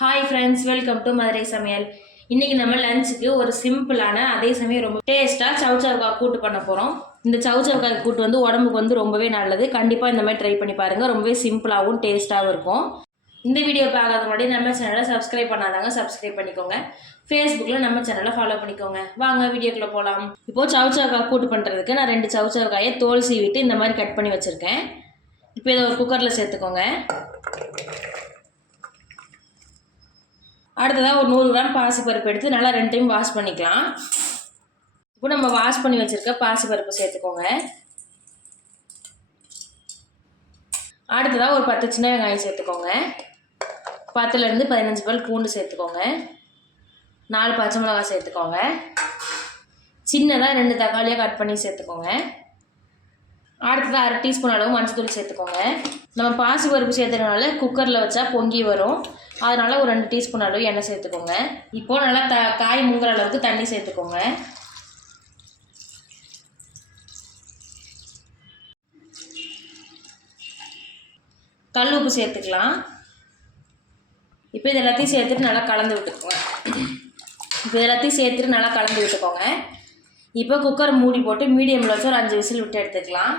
Hi friends welcome to Madurai சமையல் இன்றைக்கி நம்ம லஞ்சுக்கு ஒரு சிம்பிளான அதே சமயம் ரொம்ப டேஸ்ட்டாக சவுச்சவுக்காய் கூட்டு பண்ண போகிறோம் இந்த சவுச்சவுக்காய் கூட்டு வந்து உடம்புக்கு வந்து ரொம்பவே நல்லது. கண்டிப்பாக இந்த மாதிரி ட்ரை பண்ணி பாருங்கள் ரொம்பவே சிம்பிளாகவும் டேஸ்ட்டாகவும் இருக்கும். இந்த வீடியோ பார்க்காத முன்னாடி நம்ம சேனலை சப்ஸ்கிரைப் பண்ணாதாங்க சப்ஸ்கிரைப் பண்ணிக்கோங்க. ஃபேஸ்புக்கில் நம்ம சேனலை ஃபாலோ பண்ணிக்கோங்க. வாங்க வீடியோக்குள்ளே போகலாம் இப்போது சவுச்சவுக்காய் கூட்டு பண்ணுறதுக்கு நான் ரெண்டு சவுச்சவுக்காயை தோல் சீவிட்டு இந்த மாதிரி கட் பண்ணி வச்சுருக்கேன். இப்போ இதை ஒரு குக்கரில் சேர்த்துக்கோங்க. அடுத்ததாக ஒரு நூறு கிராம் பாசிப்பருப்பு எடுத்து நல்லா ரெண்டு டைம் வாஷ் பண்ணிக்கலாம். இப்போ நம்ம வாஷ் பண்ணி வச்சுருக்க பாசிப்பருப்பு சேர்த்துக்கோங்க. அடுத்ததாக ஒரு பத்து சின்ன வெங்காயம் சேர்த்துக்கோங்க. பத்துலேருந்து பதினஞ்சு பல் பூண்டு சேர்த்துக்கோங்க. நாலு பச்சை மிளகாய் சேர்த்துக்கோங்க. சின்னதாக ரெண்டு தக்காளியாக கட் பண்ணி சேர்த்துக்கோங்க. அடுத்தது அரை டீஸ்பூன் அளவு மஞ்சள் சேர்த்துக்கோங்க. நம்ம பாசி பருப்பு சேர்த்துறதுனால குக்கரில் வச்சா பொங்கி வரும். அதனால் ஒரு ரெண்டு டீஸ்பூன் அளவு எண்ணெய் சேர்த்துக்கோங்க. இப்போ நல்லா த காய் முங்குற அளவுக்கு தண்ணி சேர்த்துக்கோங்க. கல் உப்பு சேர்த்துக்கலாம். இப்போ இது எல்லாத்தையும் சேர்த்துட்டு நல்லா கலந்து விட்டுக்கோங்க. இப்போ இது எல்லாத்தையும் சேர்த்துட்டு நல்லா கலந்து விட்டுக்கோங்க. இப்போ குக்கர் மூடி போட்டு மீடியமில் வச்சு ஒரு அஞ்சு விசில் விட்டு எடுத்துக்கலாம்.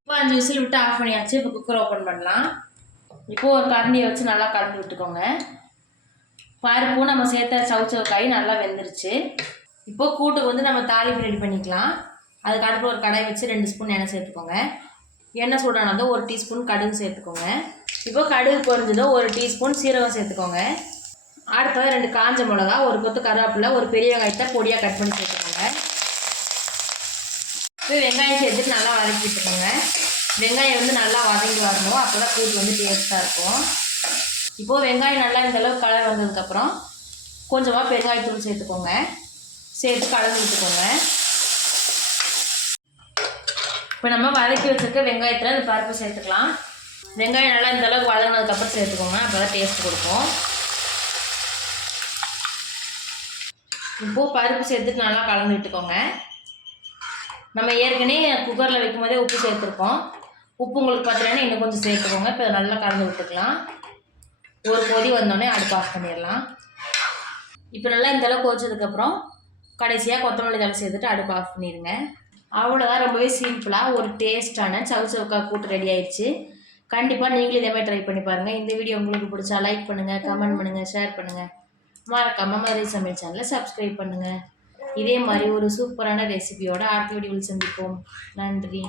இப்போ அஞ்சு விசில் விட்டு ஆஃப் பண்ணியாச்சு. இப்போ குக்கர் ஓப்பன் பண்ணலாம். இப்போது ஒரு கரண்டியை வச்சு நல்லா கலந்து விட்டுக்கோங்க. பருப்பும் நம்ம சேர்த்த சவுச்சவ காய் நல்லா வெந்துருச்சு. இப்போ கூட்டுக்கு வந்து நம்ம தாளிப்பு ரெடி பண்ணிக்கலாம். அதுக்கு அடுப்பு ஒரு கடாய் வச்சு ரெண்டு ஸ்பூன் எண்ணெய் சேர்த்துக்கோங்க. எண்ணெய் சூடானதும் ஒரு டீஸ்பூன் கடுகு சேர்த்துக்கோங்க. இப்போ கடுகு பொரிஞ்சதும் ஒரு டீஸ்பூன் சீரகம் சேர்த்துக்கோங்க. அடுத்தது ரெண்டு காஞ்ச மிளகா ஒரு கொத்து கருவேப்பிலை ஒரு பெரிய வெங்காயத்தை பொடியாக கட் பண்ணி சேர்த்துக்கோங்க. இப்போ வெங்காயம் சேர்த்துட்டு நல்லா வதக்கி விட்டுக்கோங்க. வெங்காயம் வந்து நல்லா வதங்கி வரணும். அப்போ தான் கூட்டு வந்து டேஸ்ட்டாக இருக்கும். இப்போது வெங்காயம் நல்லா இந்த அளவுக்கு கலர் வந்ததுக்கப்புறம் கொஞ்சமாக பெருங்காயத்தூள் சேர்த்துக்கோங்க. சேர்த்து கலந்து விட்டுக்கோங்க. இப்போ நம்ம வதக்கி வச்சிருக்க வெங்காயத்தில் அந்த பருப்பு சேர்த்துக்கலாம். வெங்காயம் நல்லா இந்த அளவுக்கு வதங்கினதுக்கப்புறம் சேர்த்துக்கோங்க. அப்போ தான் டேஸ்ட் கொடுக்கும். இப்போது பருப்பு சேர்த்துட்டு நல்லா கலந்து விட்டுக்கோங்க. நம்ம ஏற்கனவே குக்கரில் வைக்கும் போதே உப்பு சேர்த்துருக்கோம். உப்பு உங்களுக்கு பார்த்தீங்கன்னா இன்னும் கொஞ்சம் சேர்த்துக்கோங்க. இப்போ நல்லா கலந்து விட்டுக்கலாம். ஒரு கொதி வந்தோடனே அடுப்பு ஆஃப் பண்ணிடலாம். இப்போ நல்லா இந்த அளவுக்கு கொதிச்சதுக்கப்புறம் கடைசியாக கொத்தமல்லி தலை சேர்த்துட்டு அடுப்பு ஆஃப் பண்ணிடுங்க. அவ்வளோதான் ரொம்பவே சிம்பிளாக ஒரு டேஸ்ட்டான சவு சவுக்கா கூட்டு ரெடி ஆயிடுச்சு. கண்டிப்பாக நீங்களும் இதே மாதிரி ட்ரை பண்ணி பாருங்கள் இந்த வீடியோ உங்களுக்கு பிடிச்சா லைக் பண்ணுங்கள் கமெண்ட் பண்ணுங்கள் ஷேர் பண்ணுங்கள் மறக்காமல் மதுரை சமையல் சேனலை சப்ஸ்கிரைப் பண்ணுங்கள் இதே மாதிரி ஒரு சூப்பரான ரெசிபியோட அடுத்த வீடியோவில் சந்திப்போம். நன்றி.